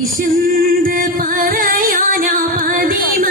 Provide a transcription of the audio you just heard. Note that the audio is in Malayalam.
വിശുദ്ധ പറയാനാ പതിമ